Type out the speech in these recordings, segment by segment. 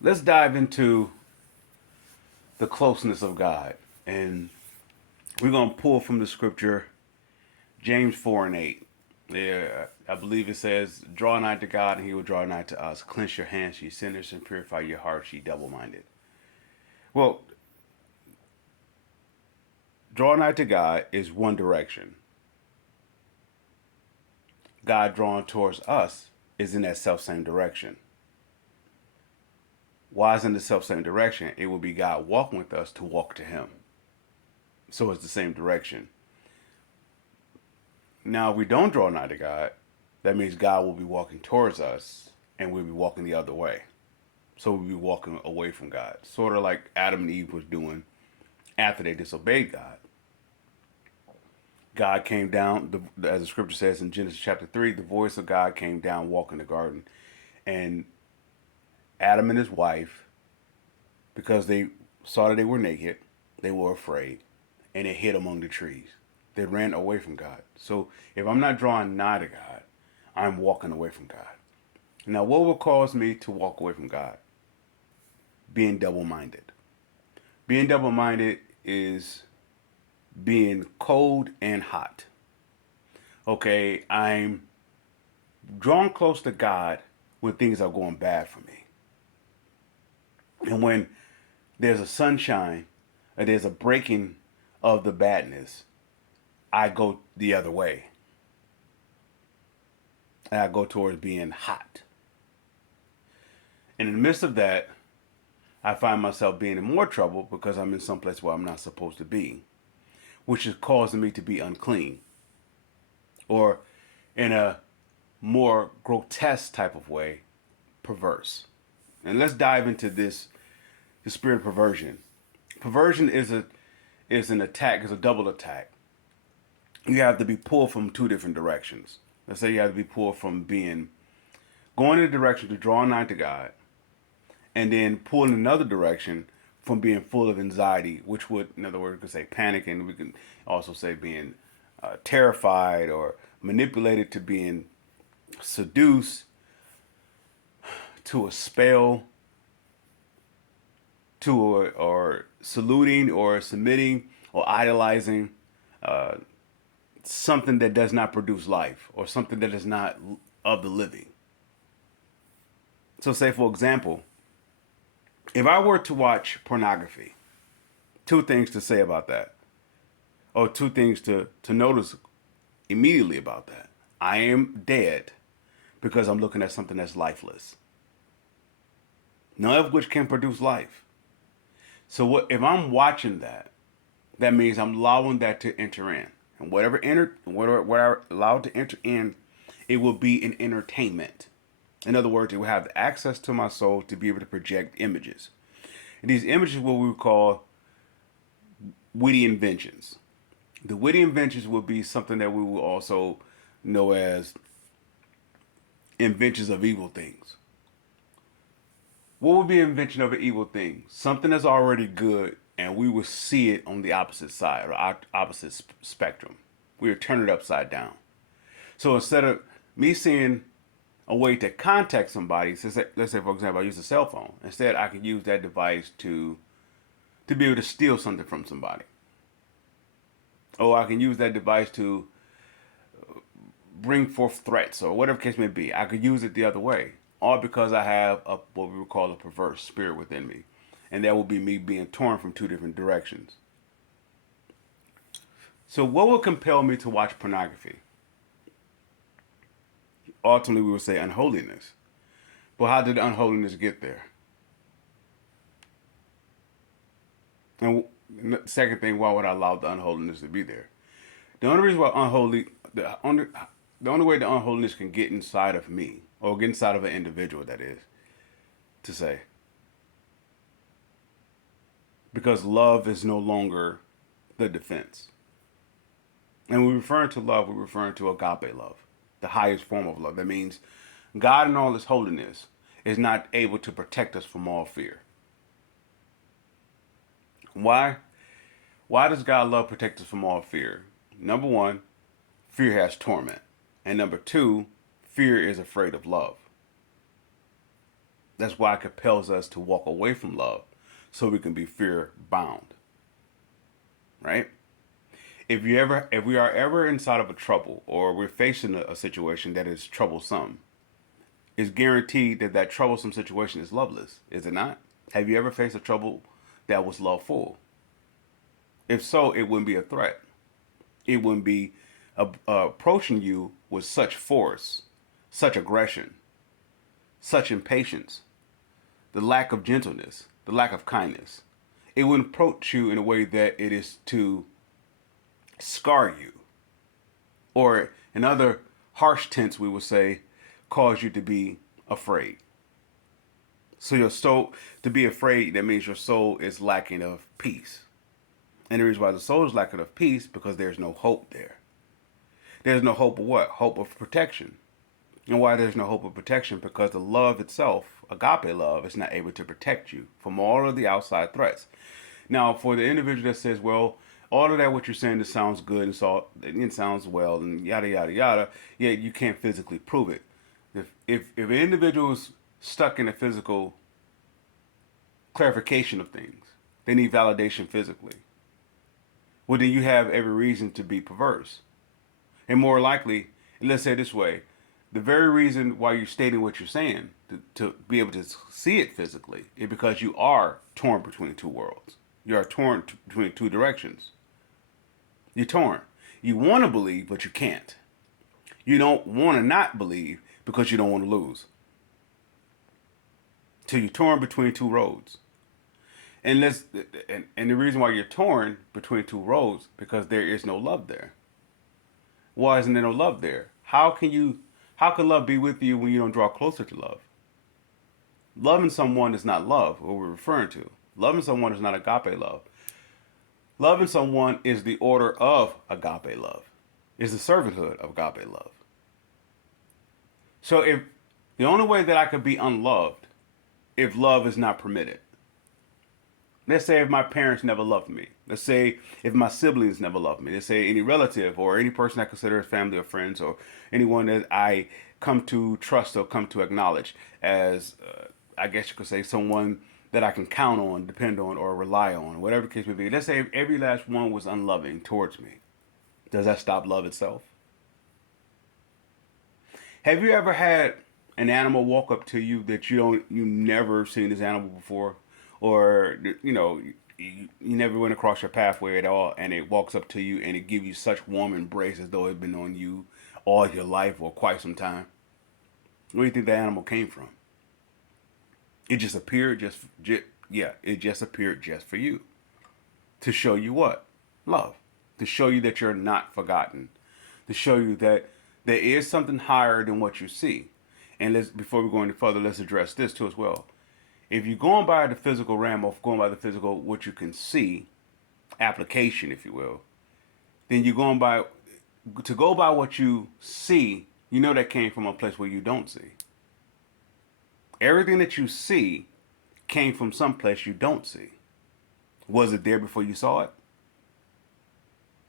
Let's dive into the closeness of God. And we're going to pull from the scripture James 4 and 8. Yeah, I believe it says, draw nigh to God and he will draw nigh to us. Cleanse your hands, ye sinners, and purify your hearts, ye double minded. Well, draw nigh to God is one direction. God drawing towards us is in that self same direction. Why is in the self same direction? It will be God walking with us to walk to him. So it's the same direction. Now, if we don't draw nigh to God, that means God will be walking towards us and we'll be walking the other way. So we'll be walking away from God. Sort of like Adam and Eve was doing after they disobeyed God. God came down, as the scripture says in Genesis chapter 3, the voice of God came down, walking the garden. And Adam and his wife, because they saw that they were naked, they were afraid, and they hid among the trees. They ran away from God. So if I'm not drawing nigh to God, I'm walking away from God. Now, what will cause me to walk away from God? Being double minded. Being double minded is being cold and hot. Okay, I'm drawn close to God when things are going bad for me. And when there's a sunshine, or there's a breaking of the badness, I go the other way. And I go towards being hot. And in the midst of that, I find myself being in more trouble because I'm in some place where I'm not supposed to be, which is causing me to be unclean. Or in a more grotesque type of way, perverse. And let's dive into this, the spirit of perversion. Perversion is an attack, is a double attack. You have to be pulled from two different directions. Let's say you have to be pulled from being going in a direction to draw nigh to God, and then pull in another direction from being full of anxiety, which would, in other words, we could say panic, and we can also say being terrified or manipulated to being seduced to a spell, to or saluting or submitting or idolizing something that does not produce life or something that is not of the living. So, say for example, if I were to watch pornography, two things to say about that, or two things to notice immediately about that. I am dead because I'm looking at something that's lifeless, none of which can produce life. So what if I'm watching that? That means I'm allowing that to enter in, and whatever allowed to enter in, it will be an entertainment. In other words, it will have access to my soul to be able to project images. And these images, what we would call witty inventions. The witty inventions will be something that we will also know as inventions of evil things. What would be an invention of an evil thing? Something that's already good, and we will see it on the opposite side or opposite spectrum. We would turn it upside down. So instead of me seeing a way to contact somebody, so let's say for example I use a cell phone. Instead, I could use that device to be able to steal something from somebody, or I can use that device to bring forth threats or whatever case may be. I could use it the other way, all because I have what we would call a perverse spirit within me, and that will be me being torn from two different directions. So, what will compel me to watch pornography? Ultimately, we would say unholiness. But how did unholiness get there? And the second thing, why would I allow the unholiness to be there? The only reason why the only way the unholiness can get inside of me, or get inside of an individual, that is, to say, because love is no longer the defense. And when we refer to love, we're referring to agape love, the highest form of love. That means God in all his holiness is not able to protect us from all fear. Why? Why does God love protect us from all fear? Number one, fear has torment. And number two, fear is afraid of love. That's why it compels us to walk away from love so we can be fear bound, right? If we are ever inside of a trouble or we're facing a situation that is troublesome, it's guaranteed that that troublesome situation is loveless, is it not? Have you ever faced a trouble that was loveful? If so, it wouldn't be a threat. It wouldn't be approaching you with such force, such aggression, such impatience, the lack of gentleness, the lack of kindness. It wouldn't approach you in a way that it is to scar you, or in other harsh tense, we would say, cause you to be afraid. So your soul, to be afraid, that means your soul is lacking of peace. And the reason why the soul is lacking of peace, because there's no hope there. There's no hope of what? Hope of protection. And why there's no hope of protection? Because the love itself, agape love, is not able to protect you from all of the outside threats. Now, for the individual that says, well, all of that, what you're saying, this sounds good and so it sounds well and yada, yada, yada, yet you can't physically prove it. If an individual is stuck in a physical clarification of things, they need validation physically. Well, then you have every reason to be perverse. And more likely, and let's say it this way, the very reason why you're stating what you're saying, to be able to see it physically, is because you are torn between two worlds. You are torn between two directions. You're torn. You want to believe, but you can't. You don't want to not believe because you don't want to lose. So you're torn between two roads. And and the reason why you're torn between two roads, because there is no love there. Why isn't there no love there? How can love be with you when you don't draw closer to love? Loving someone is not love, what we're referring to. Loving someone is not agape love. Loving someone is the order of agape love. Is the servanthood of agape love. So if the only way that I could be unloved, if love is not permitted. Let's say if my parents never loved me. Let's say if my siblings never loved me. Let's say any relative or any person I consider as family or friends or anyone that I come to trust or come to acknowledge as, I guess you could say, someone that I can count on, depend on, or rely on, whatever the case may be. Let's say if every last one was unloving towards me. Does that stop love itself? Have you ever had an animal walk up to you that you never seen this animal before, or you never went across your pathway at all, and it walks up to you and it gives you such warm embrace as though it's been on you all your life or quite some time? Where do you think that animal came from? It just appeared it just appeared just for you, to show you what? Love. To show you that you're not forgotten. To show you that there is something higher than what you see. And before we go any further, let's address this too as well. If you're going by the physical realm, or going by the physical, what you can see, application, if you will, then you're going by, to go by what you see, you know that came from a place where you don't see. Everything that you see came from some place you don't see. Was it there before you saw it?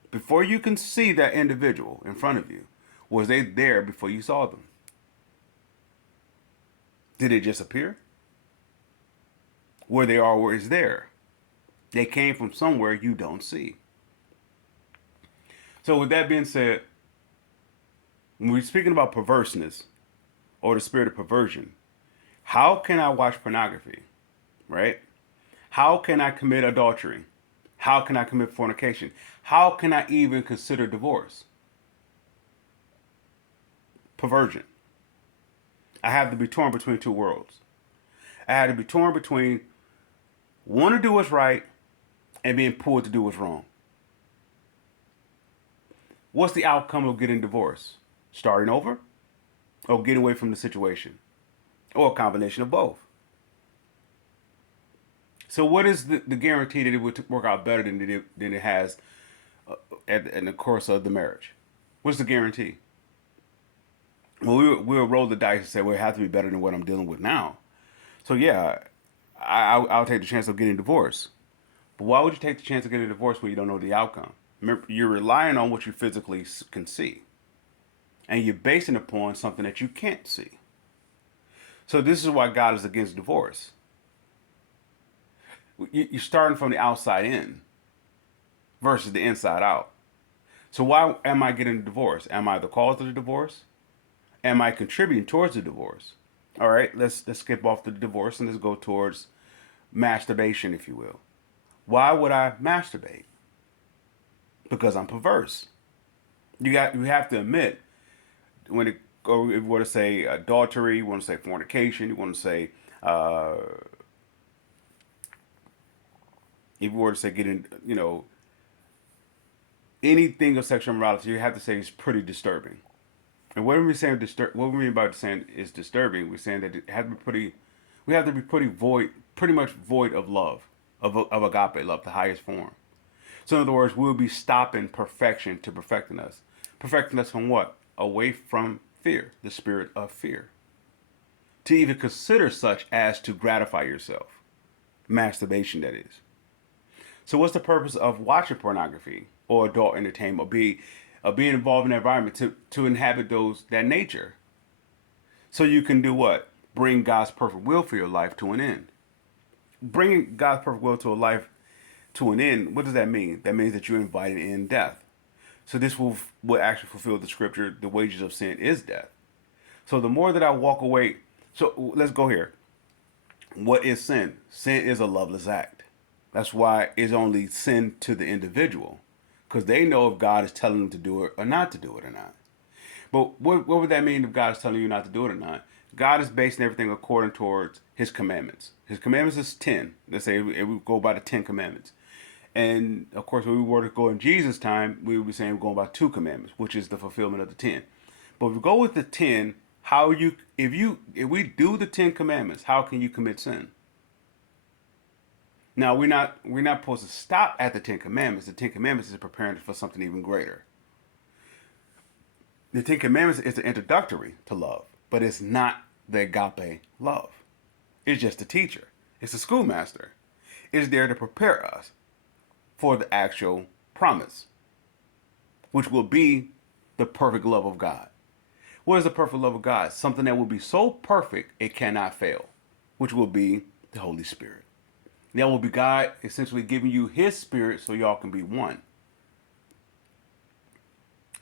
Before you can see that individual in front of you, was they there before you saw them? Did it just appear? Where they are, where it's there. They came from somewhere you don't see. So with that being said, when we're speaking about perverseness or the spirit of perversion, how can I watch pornography, right? How can I commit adultery? How can I commit fornication? How can I even consider divorce? Perversion. I have to be torn between two worlds. I had to be torn between want to do what's right and being pulled to do what's wrong. What's the outcome of getting divorced? Starting over? Or getting away from the situation? Or a combination of both? So what is the guarantee that it would work out better than it has in the course of the marriage? What's the guarantee? Well, we'll roll the dice and say, well, it has to be better than what I'm dealing with now. So yeah, I'll take the chance of getting divorced. But why would you take the chance of getting divorced when you don't know the outcome? Remember, you're relying on what you physically can see. And you're basing it upon something that you can't see. So this is why God is against divorce. You're starting from the outside in versus the inside out. So why am I getting a divorce? Am I the cause of the divorce? Am I contributing towards the divorce? All right, let's skip off the divorce and let's go towards masturbation, if you will. Why would I masturbate? Because I'm perverse. You have to admit when it or if you want to say adultery, you want to say fornication, you want to say if you were to say getting anything of sexual immorality, you have to say it's pretty disturbing. And what are we saying? What we mean by saying is disturbing? We're saying that it has to be pretty. We have to be pretty much void of love, of agape love, the highest form. So in other words, we'll be stopping perfection to perfecting us from what? Away from fear, the spirit of fear. To even consider such as to gratify yourself, masturbation, that is. So what's the purpose of watching pornography or adult entertainment or being involved in the environment to inhabit that nature? So you can do what? Bring God's perfect will for your life to an end. Bringing God's perfect will to a life to an end, what does that mean? That means that you're inviting in death. So this will actually fulfill the scripture, the wages of sin is death. So the more that I walk away, so let's go here. What is sin? Sin is a loveless act. That's why it's only sin to the individual, because they know if God is telling them to do it or not to do it or not. But what would that mean if God is telling you not to do it or not? God is basing everything according towards His commandments. His commandments is 10. Let's say we go by the 10 commandments. And of course, when we were to go in Jesus' time, we would be saying we're going by 2 commandments, which is the fulfillment of the 10. But if we go with the 10, if we do the 10 commandments, how can you commit sin? Now we're not supposed to stop at the 10 commandments. The 10 commandments is preparing for something even greater. The 10 commandments is the introductory to love, but it's not the agape love. It's just a teacher. It's a schoolmaster. It's there to prepare us for the actual promise, which will be the perfect love of God. What is the perfect love of God? Something that will be so perfect it cannot fail, which will be the Holy Spirit. That will be God essentially giving you His Spirit so y'all can be one.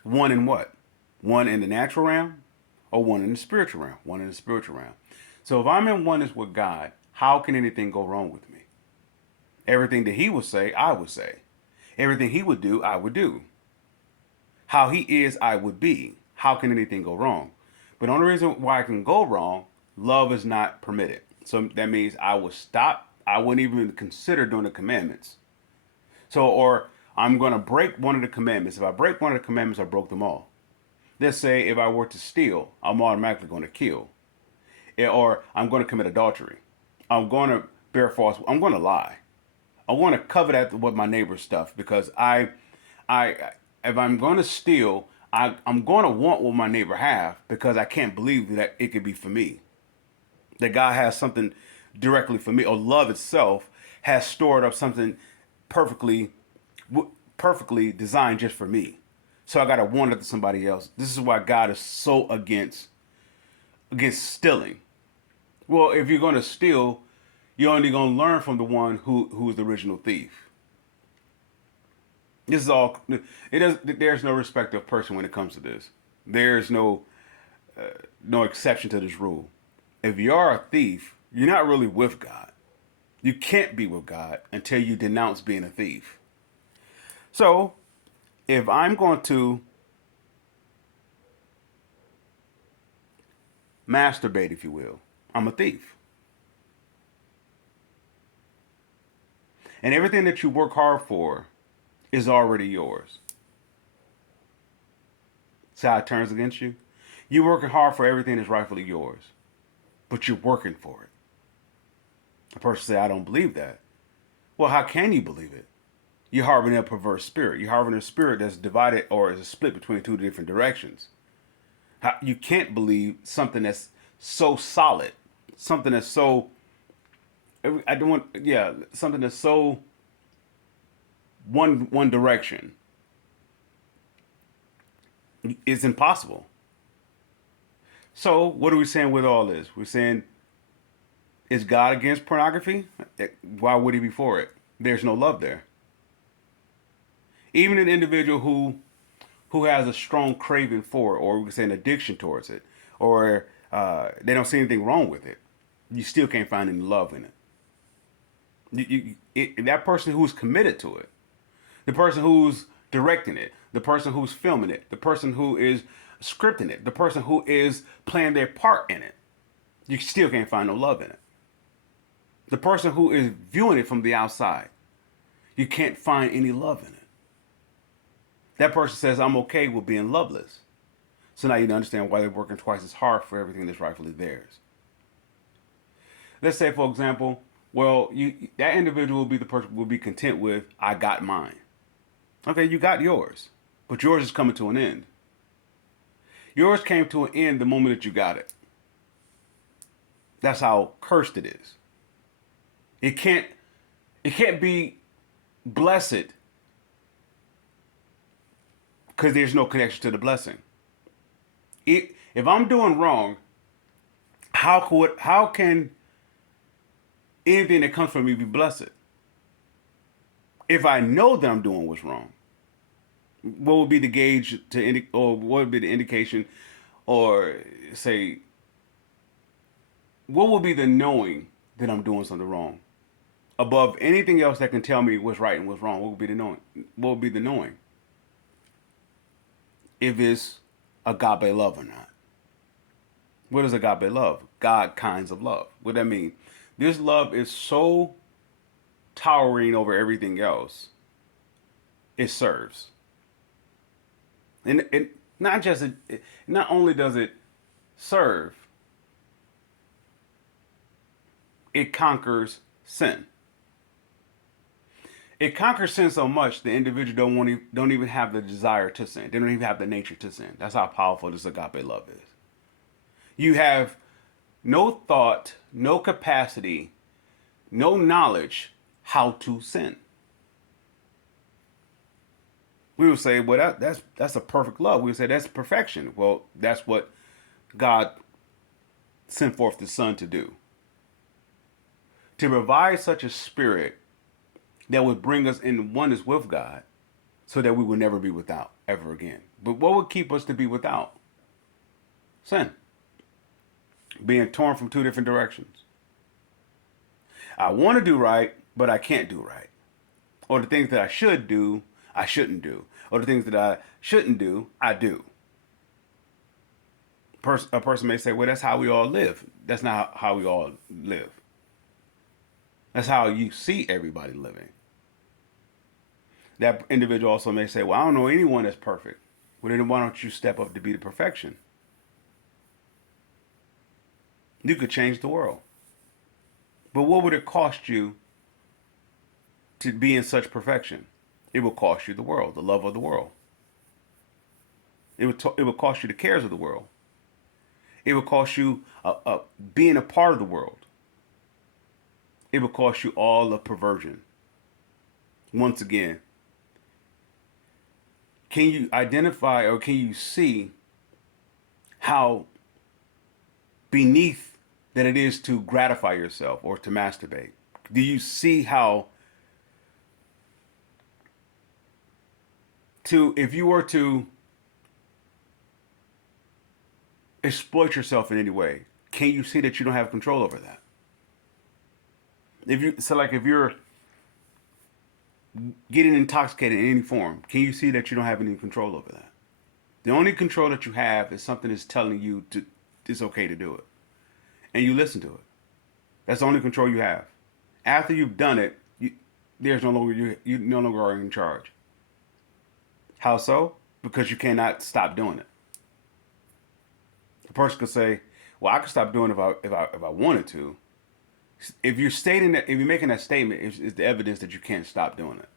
One in what? One in the natural realm or one in the spiritual realm? One in the spiritual realm. So if I'm in oneness with God, how can anything go wrong with me? Everything that He would say, I would say. Everything He would do, I would do. How He is, I would be. How can anything go wrong? But the only reason why I can go wrong, love is not permitted. So that means I would stop. I wouldn't even consider doing the commandments. So, or I'm going to break one of the commandments. If I break one of the commandments, I broke them all. Let's say if I were to steal, I'm automatically going to kill. Or I'm going to commit adultery. I'm going to bear false. I'm going to lie. I want to cover that with my neighbor's stuff because if I'm going to steal, I'm going to want what my neighbor have because I can't believe that it could be for me. That God has something directly for me, or love itself has stored up something perfectly designed just for me. So I got to want it to somebody else. This is why God is so against stealing. Well, if you're going to steal, you're only going to learn from the one who's the original thief. This is all. There's no respect of person when it comes to this. There's no exception to this rule. If you're a thief, you're not really with God. You can't be with God until you denounce being a thief. So, if I'm going to masturbate, if you will, I'm a thief. And everything that you work hard for is already yours. See how it turns against you? You're working hard for everything that's rightfully yours, but you're working for it. The person say, I don't believe that. Well, how can you believe it? You're harboring a perverse spirit. You're harboring a spirit that's divided or is split between 2 different directions. You can't believe something that's so solid, something that's so, something that's so one direction. It's impossible. So what are we saying with all this? We're saying Is God against pornography? Why would he be for it? There's no love there. Even an individual who has a strong craving for it, or we could say an addiction towards it, or they don't see anything wrong with it, you still can't find any love in it. That person who's committed to it, the person who's directing it, the person who's filming it, the person who is scripting it, the person who is playing their part in it, you still can't find no love in it. The person who is viewing it from the outside, you can't find any love in it. That person says, I'm okay with being loveless. So now you understand why they're working twice as hard for everything that's rightfully theirs. Let's say, for example, well, that individual will be the person will be content with, I got mine. Okay, you got yours, but yours is coming to an end. Yours came to an end the moment that you got it. That's how cursed it is. It can't be blessed because there's no connection to the blessing. If I'm doing wrong, how can anything that comes from me be blessed? If I know that I'm doing what's wrong, what would be the gauge or what would be the indication, or say, what would be the knowing that I'm doing something wrong? Above anything else that can tell me what's right and what's wrong, what would be the knowing? What would be the knowing? If it's agape love or not. What is agape love? God kinds of love. What does that mean? This love is so towering over everything else, it serves. And it not only does it serve, it conquers sin. It conquers sin so much the individual don't even have the desire to sin. They don't even have the nature to sin. That's how powerful this agape love is. You have no thought, no capacity, no knowledge how to sin. We would say, well, that's a perfect love. We would say that's perfection. Well, that's what God sent forth the Son to do. To provide such a spirit that would bring us in oneness with God so that we will never be without ever again. But what would keep us to be without? Sin. Being torn from two different directions. I want to do right, but I can't do right. Or the things that I should do, I shouldn't do. Or the things that I shouldn't do, I do. A person may say, well, that's how we all live. That's not how we all live. That's how you see everybody living. That individual also may say, well, I don't know anyone that's perfect. Well, then why don't you step up to be the perfection? You could change the world. But what would it cost you to be in such perfection? It will cost you the world, the love of the world. It would cost you the cares of the world. It would cost you being a part of the world. It would cost you all of perversion. Once again, can you identify or can you see how beneath that it is to gratify yourself or to masturbate? Do you see how if you were to exploit yourself in any way, can you see that you don't have control over that? If you're getting intoxicated in any form, can you see that you don't have any control over that? The only control that you have is something that's telling you it's okay to do it. And you listen to it. That's the only control you have. After you've done it, you no longer are in charge. How so? Because you cannot stop doing it. The person could say, well, I could stop doing it if I wanted to. If you're making that statement, it's the evidence that you can't stop doing it.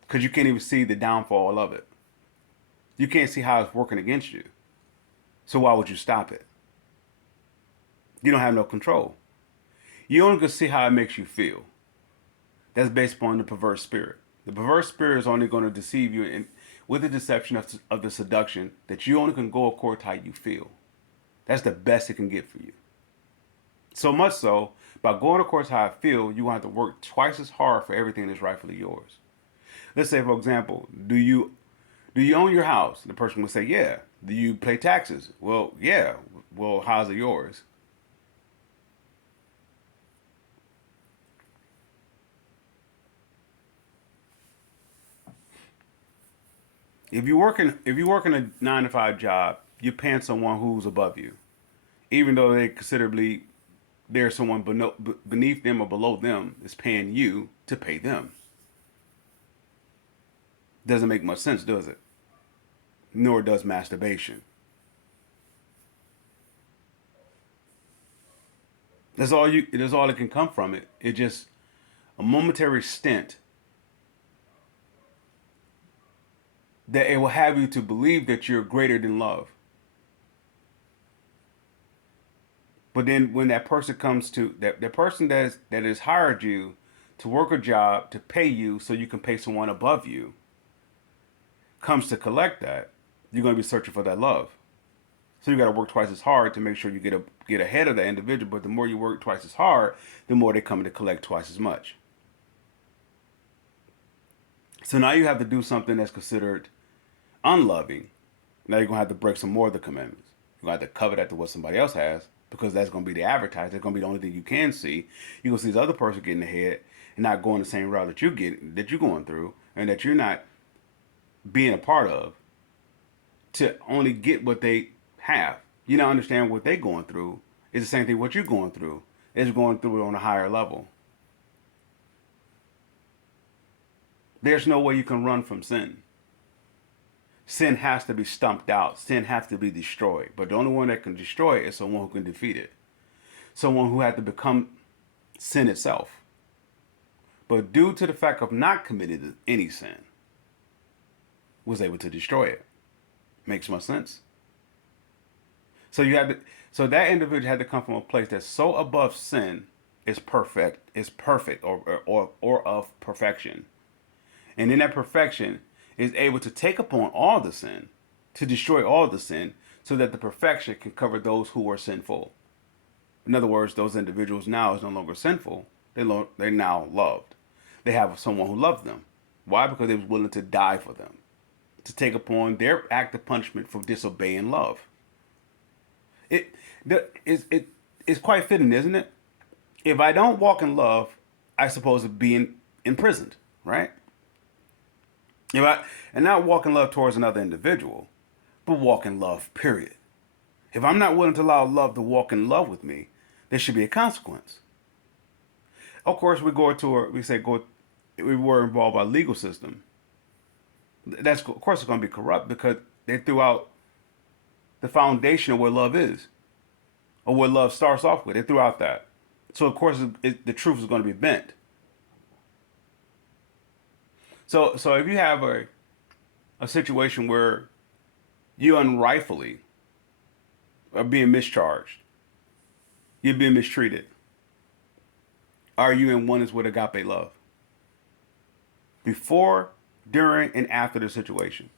Because you can't even see the downfall of it. You can't see how it's working against you. So why would you stop it? You don't have no control. You only can see how it makes you feel. That's based upon the perverse spirit. The perverse spirit is only going to deceive you with the deception of the seduction that you only can go according to how you feel. That's the best it can get for you. So much so, by going across how I feel, you want to have to work twice as hard for everything that's rightfully yours. Let's say, for example, do you own your house? The person will say, yeah. Do you pay taxes? Well, yeah. Well, how's it yours? If you work in a 9 to 5 job, you're paying someone who's above you, even though they considerably there's someone beneath them or below them is paying you to pay them. Doesn't make much sense, does it? Nor does masturbation. That's all that can come from it. It's just a momentary stint that it will have you to believe that you're greater than love. But then when that person comes to that person that has hired you to work a job to pay you so you can pay someone above you comes to collect that, you're going to be searching for that love. So you got to work twice as hard to make sure you get ahead of that individual. But the more you work twice as hard, the more they come to collect twice as much. So now you have to do something that's considered unloving. Now you're gonna have to break some more of the commandments. You're gonna have to covet after what somebody else has because that's gonna be the advertised. That's gonna be the only thing you can see. You're gonna see this other person getting ahead and not going the same route that you're going through and that you're not being a part of to only get what they have. You don't understand what they're going through. It's the same thing what you're going through. It's going through it on a higher level. There's no way you can run from sin. Sin has to be stumped out. Sin has to be destroyed. But the only one that can destroy it is someone who can defeat it. Someone who had to become sin itself. But due to the fact of not committing any sin, was able to destroy it. Makes much sense. So that individual had to come from a place that's so above sin is perfect or of perfection. And in that perfection is able to take upon all the sin, to destroy all the sin, so that the perfection can cover those who are sinful. In other words, those individuals now is no longer sinful. They're now loved. They have someone who loves them. Why? Because they was willing to die for them, to take upon their act of punishment for disobeying love. It's quite fitting, isn't it? If I don't walk in love, I suppose to be imprisoned, right? If I and not walk in love towards another individual, but walk in love, period. If I'm not willing to allow love to walk in love with me, there should be a consequence. Of course, we were involved by legal system. That's of course it's going to be corrupt because they threw out the foundation of what love is, or what love starts off with. They threw out that, so of course the truth is going to be bent. So if you have a situation where you unrightfully are being mischarged, you're being mistreated, are you in oneness with agape love? Before, during, and after the situation,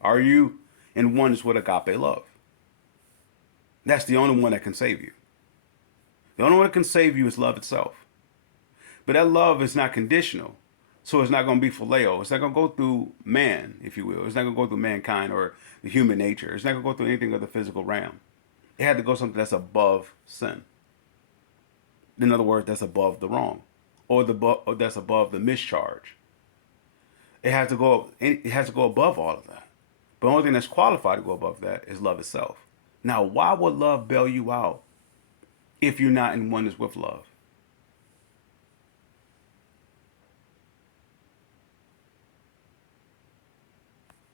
are you in oneness with agape love? That's the only one that can save you. The only one that can save you is love itself. But that love is not conditional. So it's not going to be phileo. It's not going to go through man, if you will. It's not going to go through mankind or the human nature. It's not going to go through anything of the physical realm. It had to go something that's above sin. In other words, that's above the wrong, or that's above the mischarge. It has to go. It has to go above all of that. But the only thing that's qualified to go above that is love itself. Now, why would love bail you out if you're not in oneness with love?